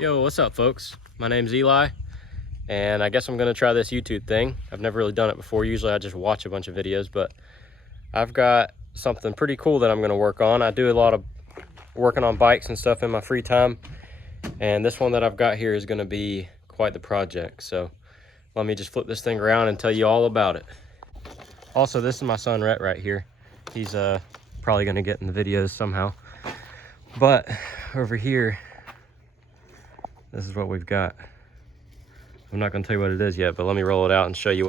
Yo, what's up folks? My name's Eli, and I guess I'm gonna try this YouTube thing. I've never really done it before. Usually I just watch a bunch of videos, but I've got something pretty cool that I'm gonna work on. I do a lot of working on bikes and stuff in my free time, and this one that I've got here is gonna be quite the project. So let me just flip this thing around and tell you all about it. Also, this is my son Rhett right here. He's probably gonna get in the videos somehow. But over here, this is what we've got. I'm not gonna tell you what it is yet, but let me roll it out and show you.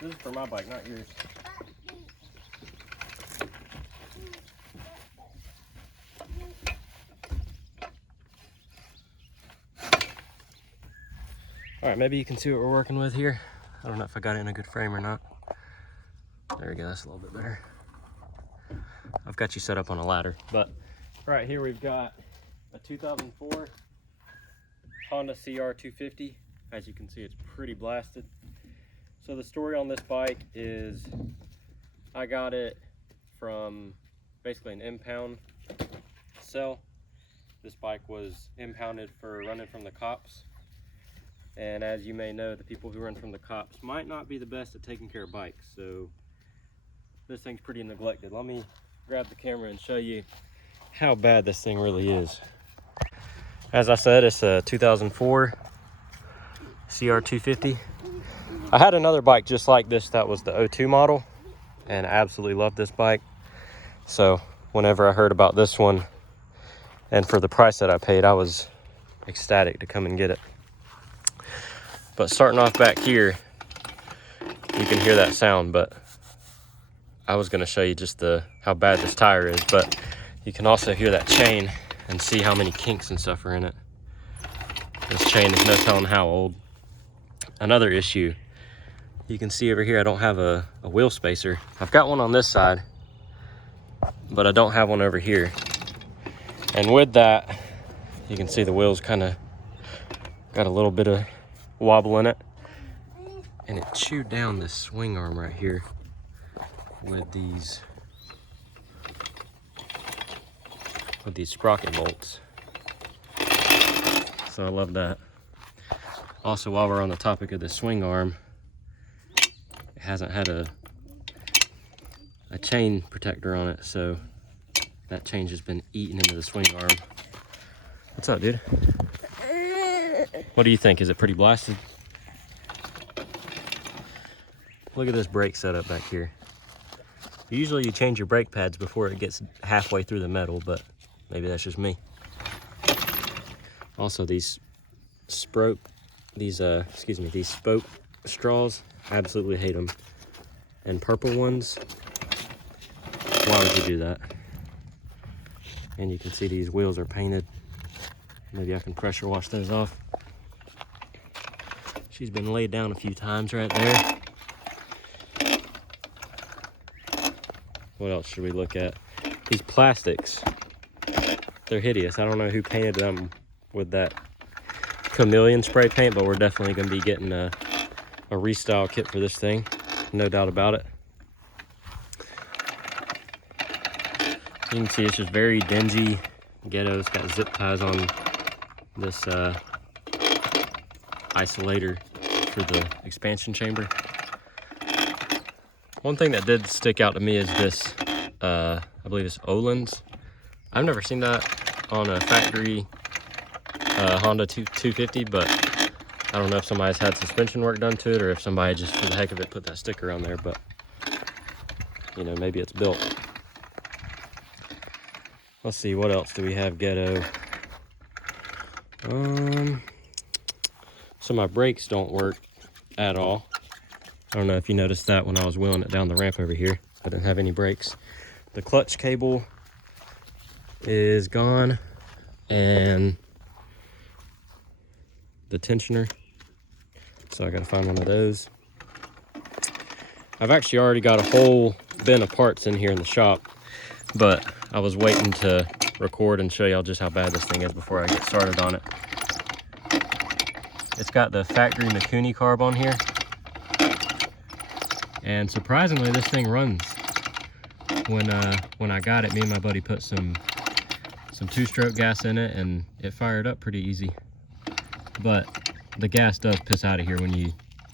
This is for my bike, not yours. All right, maybe you can see what we're working with here. I don't know if I got it in a good frame or not. There we go, that's a little bit better. I've got you set up on a ladder, but right here we've got a 2004 Honda CR 250. As you can see, it's pretty blasted. So the story on this bike is I got it from basically an impound sale. This bike was impounded for running from the cops. And as you may know, the people who run from the cops might not be the best at taking care of bikes. So this thing's pretty neglected. Let me grab the camera and show you how bad this thing really is. As I said, it's a 2004 CR 250. I had another bike just like this that was the 02 model, and I absolutely loved this bike. So whenever I heard about this one and for the price that I paid, I was ecstatic to come and get it. But starting off back here, you can hear that sound, but I was going to show you just how bad this tire is, but you can also hear that chain and see how many kinks and stuff are in it. This chain is no telling how old. Another issue, you can see over here I don't have a wheel spacer. I've got one on this side, but I don't have one over here. And with that, you can see the wheels kind of got a little bit of wobble in it. And it chewed down this swing arm right here with these sprocket bolts. So I love that. Also, while we're on the topic of the swing arm, it hasn't had a chain protector on it, so that chain has been eaten into the swing arm. What's up, dude? What do you think? Is it pretty blasted? Look at this brake setup back here. Usually you change your brake pads before it gets halfway through the metal, but maybe that's just me. Also, these spoke straws, absolutely hate them. And purple ones, why would you do that? And you can see these wheels are painted. Maybe I can pressure wash those off. She's been laid down a few times right there. What else should we look at? These plastics, they're hideous. I don't know who painted them with that chameleon spray paint, but we're definitely gonna be getting a restyle kit for this thing, no doubt about it. You can see it's just very dingy, ghetto. It's got zip ties on this isolator for the expansion chamber. One thing that did stick out to me is this, I believe it's Öhlins. I've never seen that on a factory Honda 250, but I don't know if somebody's had suspension work done to it or if somebody just for the heck of it put that sticker on there, but you know, maybe it's built. Let's see, what else do we have ghetto? So my brakes don't work at all. I don't know if you noticed that when I was wheeling it down the ramp over here. I didn't have any brakes. The clutch cable is gone, and the tensioner. So I gotta find one of those. I've actually already got a whole bin of parts in here in the shop, but I was waiting to record and show y'all just how bad this thing is before I get started on it. It's got the factory Mikuni carb on here, and surprisingly this thing runs. When I got it, me and my buddy put some two-stroke gas in it, and it fired up pretty easy. But the gas does piss out of here when you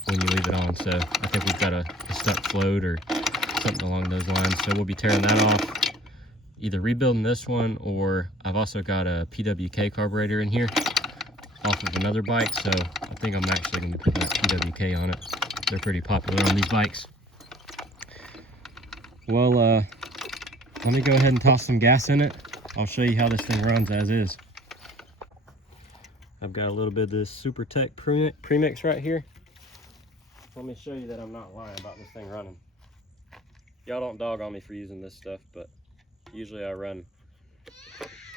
leave it on, so I think we've got a stuck float or something along those lines. So we'll be tearing that off, either rebuilding this one, or I've also got a PWK carburetor in here off of another bike, so I think I'm actually going to put that PWK on it. They're pretty popular on these bikes. Well, let me go ahead and toss some gas in it. I'll show you how this thing runs as is. I've got a little bit of this Super Tech premix right here. Let me show you that I'm not lying about this thing running. Y'all don't dog on me for using this stuff, but usually I run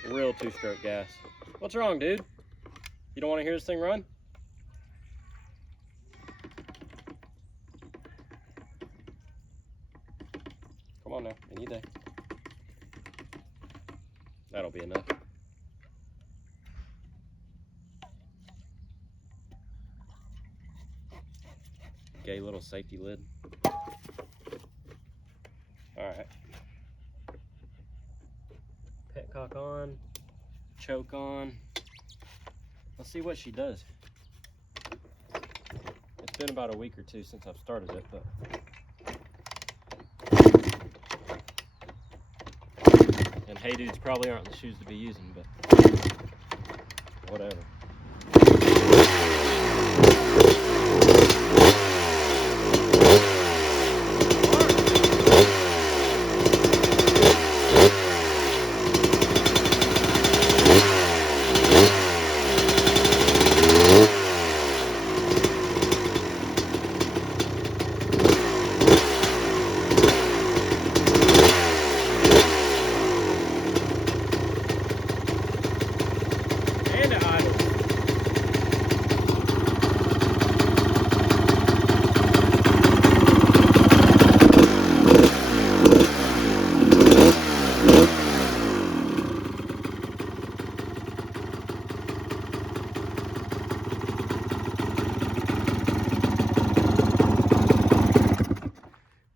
real two-stroke gas. What's wrong, dude? You don't want to hear this thing run? Come on now, any day. That'll be enough. Gay little safety lid. Alright. Petcock on. Choke on. Let's see what she does. It's been about a week or two since I've started it, but and hey dudes probably aren't the shoes to be using, but whatever.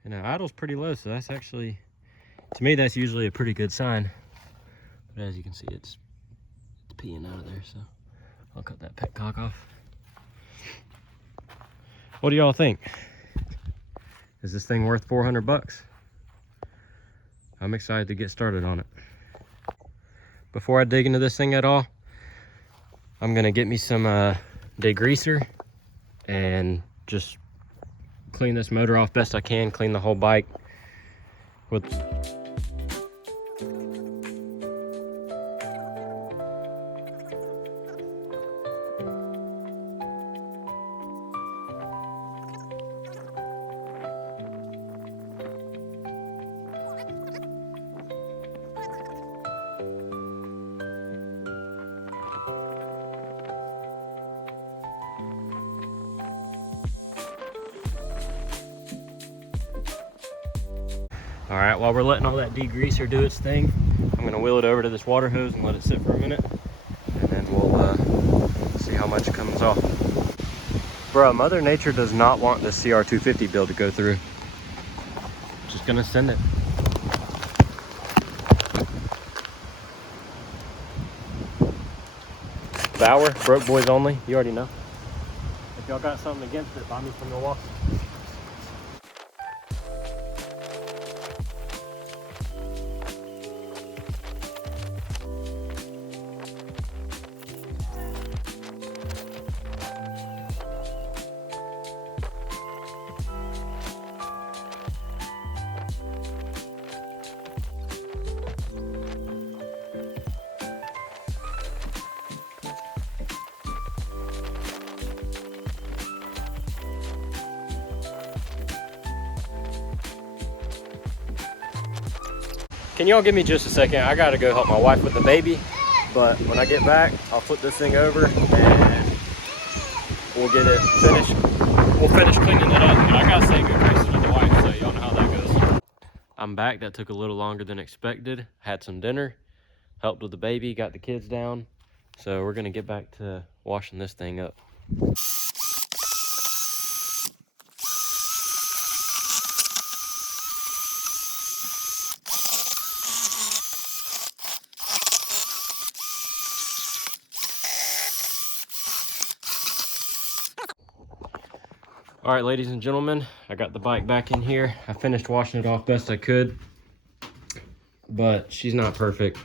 Now idle's pretty low, so that's actually, to me, that's usually a pretty good sign. But as you can see, it's peeing out of there, so I'll cut that petcock off. What do y'all think? Is this thing worth 400 bucks? I'm excited to get started on it. Before I dig into this thing at all, I'm gonna get me some degreaser and just clean this motor off best I can, clean the whole bike with All right, while we're letting all that degreaser do its thing, I'm gonna wheel it over to this water hose and let it sit for a minute, and then we'll see how much comes off. Bruh, Mother Nature does not want this CR250 build to go through. Just gonna send it. Bauer, broke boys only, you already know. If y'all got something against it, buy me from Milwaukee. Can y'all give me just a second? I gotta go help my wife with the baby. But when I get back, I'll flip this thing over and we'll get it finished. We'll finish cleaning it up. But I gotta say good graces with the wife, so y'all know how that goes. I'm back. That took a little longer than expected. Had some dinner, helped with the baby, got the kids down. So we're gonna get back to washing this thing up. All right, ladies and gentlemen, I got the bike back in here. I finished washing it off best I could, but she's not perfect.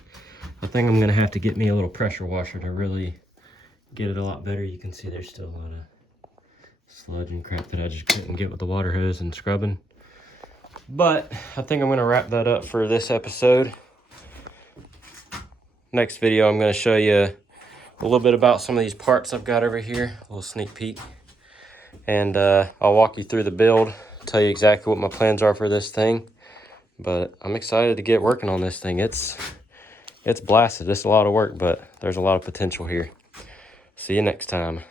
I think I'm gonna have to get me a little pressure washer to really get it a lot better. You can see there's still a lot of sludge and crap that I just couldn't get with the water hose and scrubbing. But I think I'm gonna wrap that up for this episode. Next video, I'm gonna show you a little bit about some of these parts I've got over here, a little sneak peek. And I'll walk you through the build, tell you exactly what my plans are for this thing. But I'm excited to get working on this thing. It's blasted. It's a lot of work, but there's a lot of potential here. See you next time.